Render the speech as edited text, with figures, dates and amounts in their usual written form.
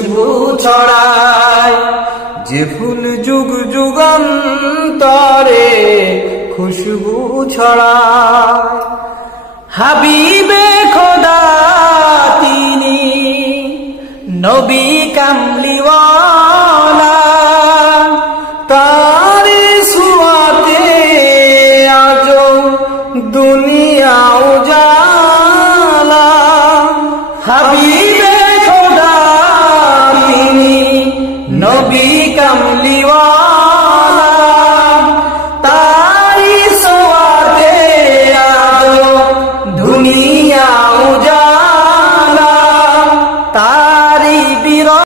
খুশবু ছড়ায়, যে ফুল যুগ যুগান্তরে খুশবু ছড়ায়। হাবিবে খোদা তিনি, নবী কামলিওয়ালা,